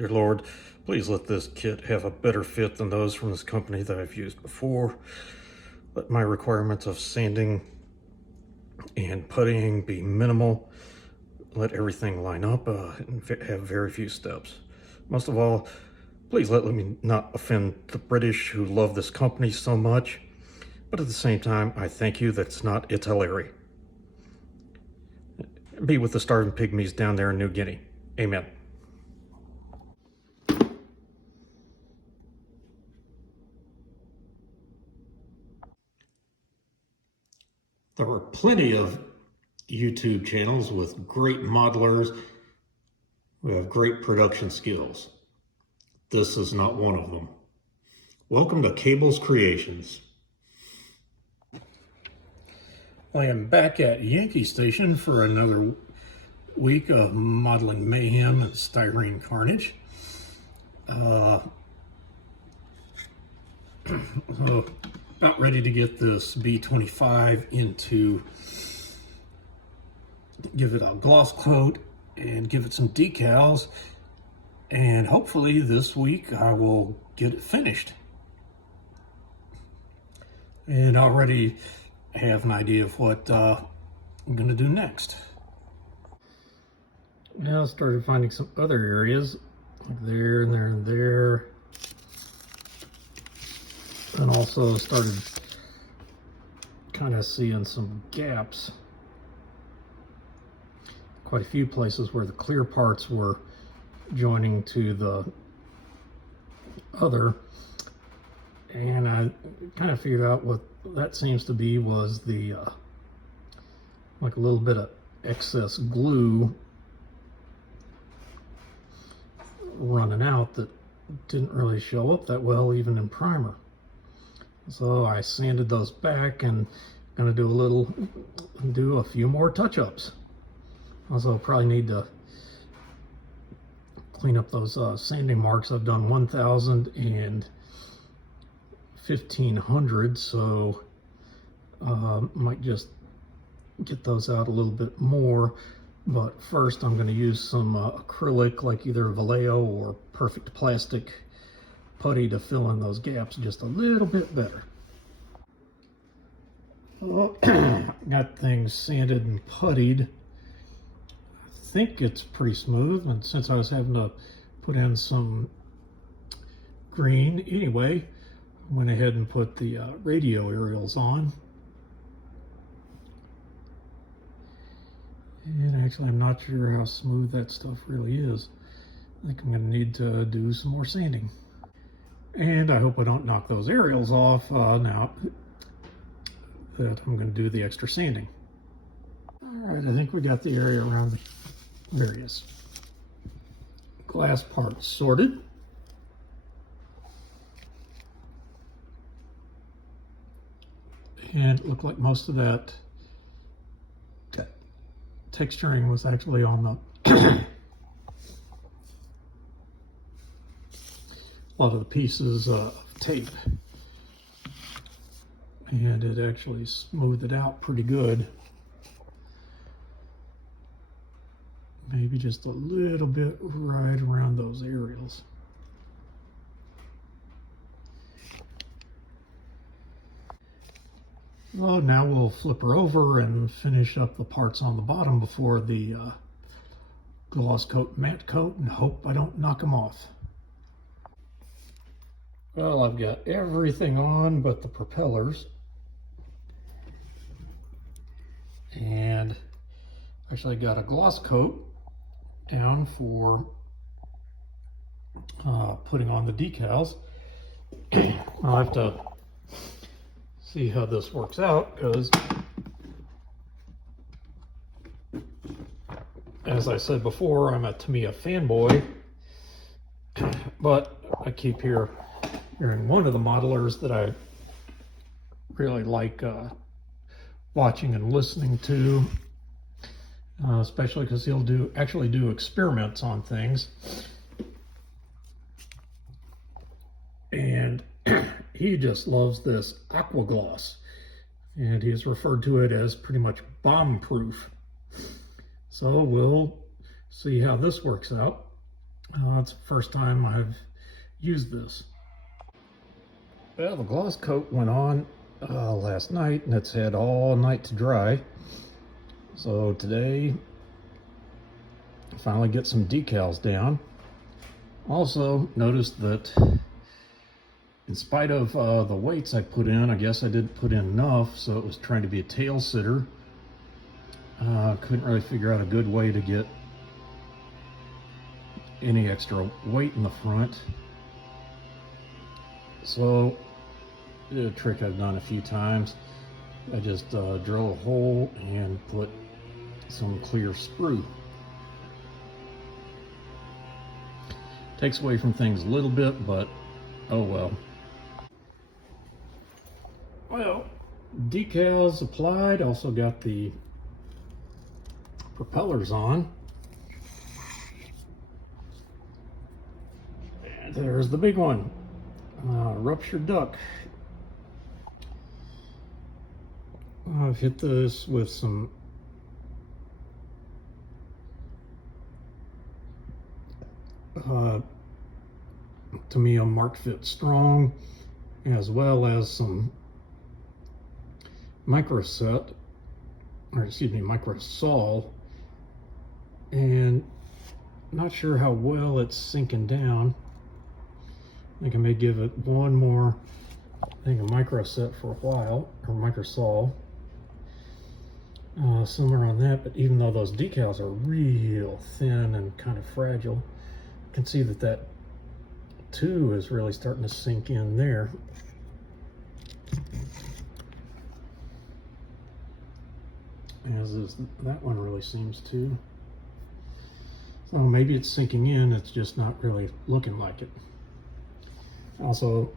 Dear Lord, please let this kit have a better fit than those from this company that I've used before. Let my requirements of sanding and puttying be minimal. Let everything line up and have very few steps. Most of all, please let me not offend the British who love this company so much. But at the same time, I thank you that it's not Italy. Be with the starving pygmies down there in New Guinea. Amen. There are plenty of YouTube channels with great modelers who have great production skills. This is not one of them. Welcome to Cable's Creations. I am back at Yankee Station for another week of modeling mayhem and styrene carnage. About ready to get this B25 into, give it a gloss coat and give it some decals, and hopefully this week I will get it finished. And already have an idea of what I'm going to do next. Now I started finding some other areas, like there and there and there. And also started kind of seeing some gaps. Quite a few places where the clear parts were joining to the other. And I kind of figured out what that seems to be was the, like a little bit of excess glue running out that didn't really show up that well even in primer. So I sanded those back and gonna do a few more touch-ups. Also probably need to clean up those sanding marks. I've done 1,000 and 1,500, so might just get those out a little bit more. But first I'm going to use some acrylic, like either Vallejo or Perfect Plastic putty, to fill in those gaps just a little bit better. Got things sanded and puttied. I think it's pretty smooth, and since I was having to put in some green anyway, went ahead and put the radio aerials on. And actually I'm not sure how smooth that stuff really is. I think I'm going to need to do some more sanding. And I hope I don't knock those aerials off now that I'm going to do the extra sanding. Alright, I think we got the area around the various glass parts sorted. And it looked like most of that texturing was actually on the a lot of the pieces of tape, and it actually smoothed it out pretty good. Maybe just a little bit right around those aerials. Well, now we'll flip her over and finish up the parts on the bottom before the gloss coat, matte coat, and hope I don't knock them off. Well, I've got everything on but the propellers. And actually got a gloss coat down for putting on the decals. I'll have to see how this works out, because as I said before, I'm a Tamiya fanboy, but I keep hearing one of the modelers that I really like watching and listening to, especially because he'll actually do experiments on things. And he just loves this aqua gloss, and he's referred to it as pretty much bomb proof. So we'll see how this works out. It's the first time I've used this. Well, the gloss coat went on last night, and it's had all night to dry. So today, I finally get some decals down. Also noticed that in spite of the weights I put in, I guess I didn't put in enough, so it was trying to be a tail sitter. Couldn't really figure out a good way to get any extra weight in the front. So, a trick I've done a few times. I just drill a hole and put some clear sprue. Takes away from things a little bit, but oh well. Well, decals applied, also got the propellers on. And there's the big one, Ruptured Duck. I've hit this with some Tamiya Mark Fit Strong, as well as some microsol, and not sure how well it's sinking down. I think I may give it one more, a microset for a while, or microsol. Similar on that, but even though those decals are real thin and kind of fragile, you can see that that 2 is really starting to sink in there. As is that one really seems to. So maybe it's sinking in, it's just not really looking like it. Also,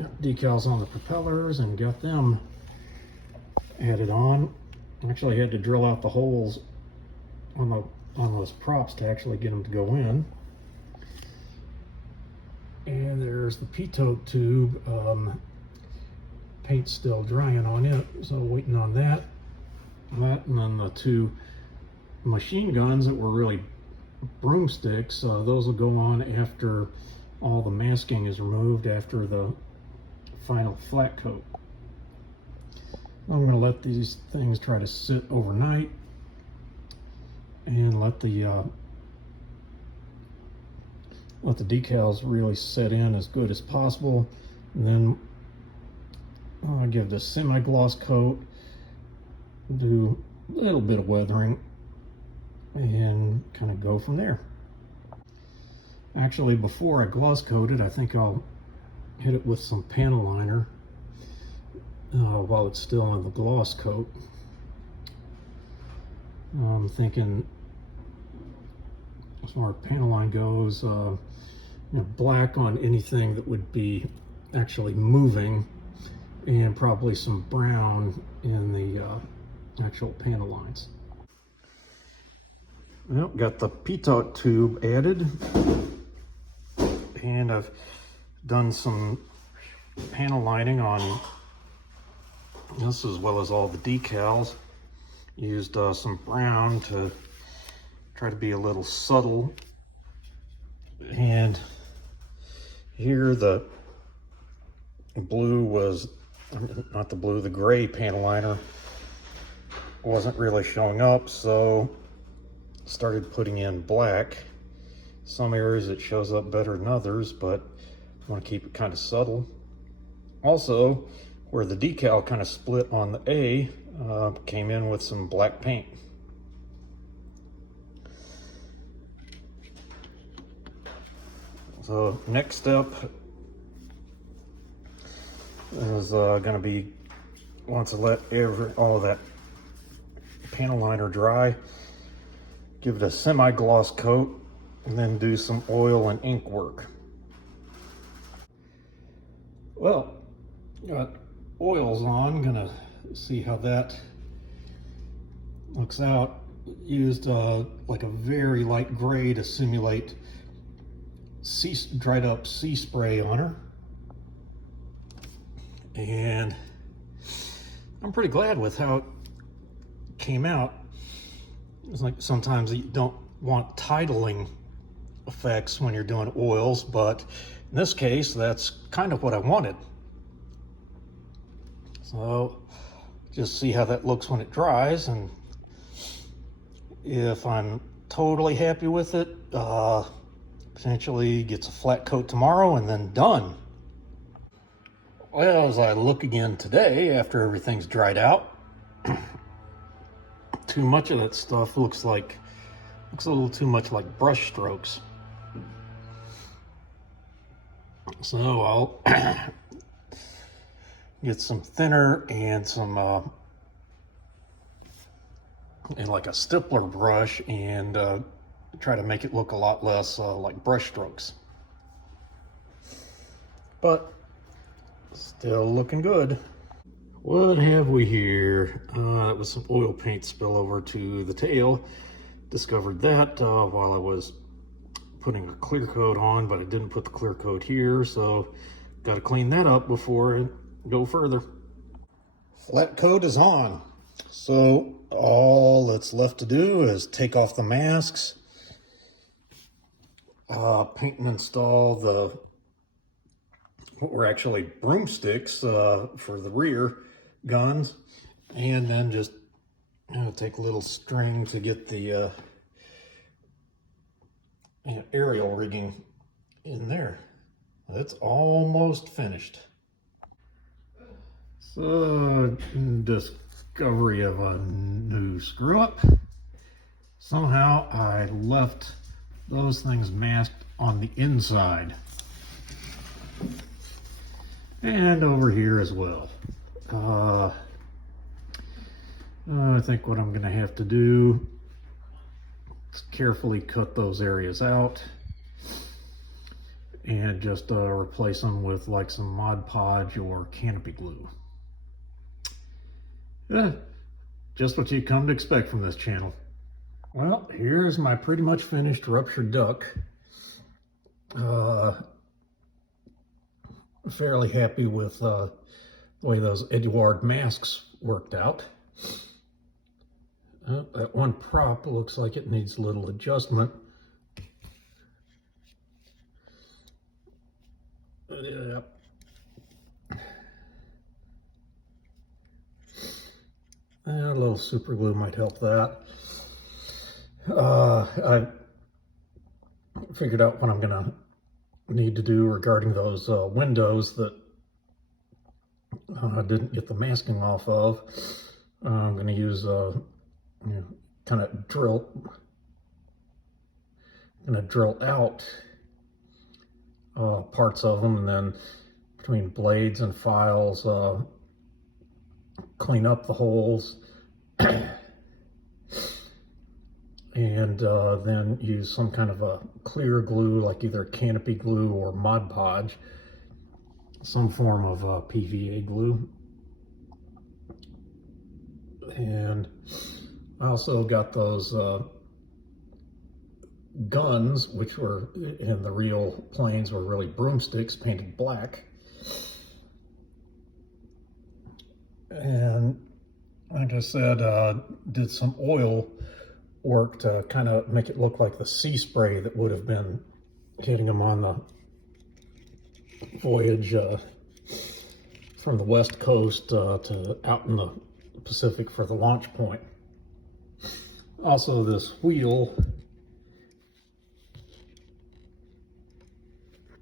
got decals on the propellers and got them added on. Actually had to drill out the holes on those props to actually get them to go in. And there's the pitot tube. Paint's still drying on it, so waiting on that. And then the 2 machine guns that were really broomsticks, those will go on after all the masking is removed, after the final flat coat. I'm going to let these things try to sit overnight and let the decals really set in as good as possible. And then I'll give this semi-gloss coat, do a little bit of weathering, and kind of go from there. Actually, before I gloss coat it, I think I'll hit it with some panel liner while it's still on the gloss coat. I'm thinking, as far as panel line goes, black on anything that would be actually moving, and probably some brown in the actual panel lines. Well, got the pitot tube added, and I've done some panel lining on this as well as all the decals. Used some brown to try to be a little subtle, and here the blue was, not the blue, the gray panel liner wasn't really showing up, so started putting in black. Some areas it shows up better than others, but I want to keep it kind of subtle. Also, where the decal kind of split on the A, came in with some black paint. So next step is going to be, once I let all of that panel liner dry, give it a semi-gloss coat, and then do some oil and ink work. Well, got oils on, gonna see how that looks out. Used like a very light gray to simulate dried up sea spray on her. And I'm pretty glad with how it came out. It's like sometimes you don't want titling effects when you're doing oils, but in this case, that's kind of what I wanted. So just see how that looks when it dries, and if I'm totally happy with it, potentially gets a flat coat tomorrow and then done. Well, as I look again today after everything's dried out, too much of that stuff looks a little too much like brush strokes. So I'll get some thinner and some and like a stippler brush, and try to make it look a lot less like brush strokes. But still looking good. What have we here? That was some oil paint spill over to the tail. Discovered that while I was putting a clear coat on, but I didn't put the clear coat here, so got to clean that up before I go further. Flat coat is on, so all that's left to do is take off the masks, paint and install what were actually broomsticks for the rear guns, and then just take a little string to get the aerial rigging in there. It's almost finished. So, discovery of a new screw up. Somehow I left those things masked on the inside. And over here as well. I think what I'm going to have to do is carefully cut those areas out and just replace them with like some Mod Podge or canopy glue. Yeah, just what you come to expect from this channel. Well, here's my pretty much finished Ruptured Duck. Fairly happy with the way those Eduard masks worked out. That one prop looks like it needs a little adjustment. Yeah. A little super glue might help that. I figured out what I'm gonna need to do regarding those windows that I didn't get the masking off of. I'm gonna use kind of drill out parts of them, and then between blades and files clean up the holes, and then use some kind of a clear glue, like either canopy glue or Mod Podge, some form of PVA glue. And I also got those guns, which were in the real planes were really broomsticks painted black. And like I said, did some oil work to kind of make it look like the sea spray that would have been hitting them on the voyage from the west coast to out in the Pacific for the launch point. Also, this wheel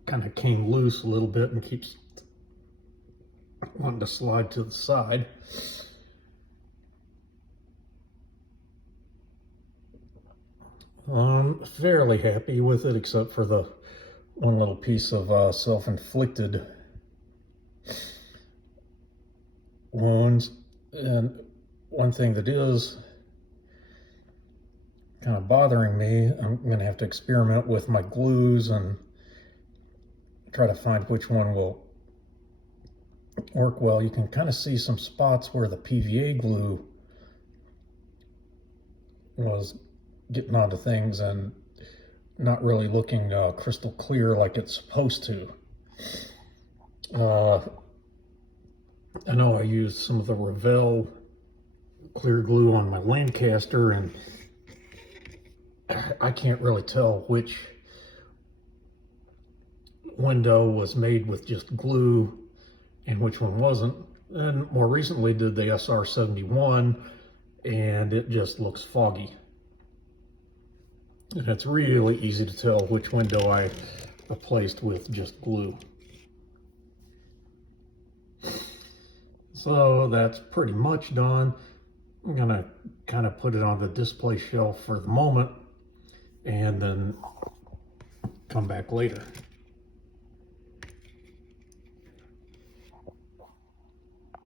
kind of came loose a little bit and keeps wanting to slide to the side. I'm fairly happy with it, except for the one little piece of self-inflicted wounds. And one thing that is kind of bothering me, I'm going to have to experiment with my glues and try to find which one will work well. You can kind of see some spots where the PVA glue was getting onto things and not really looking crystal clear like it's supposed to. I know I used some of the Revell clear glue on my Lancaster, and I can't really tell which window was made with just glue and which one wasn't. And more recently did the SR71, and it just looks foggy. And it's really easy to tell which window I replaced with just glue. So that's pretty much done. I'm gonna kind of put it on the display shelf for the moment and then come back later.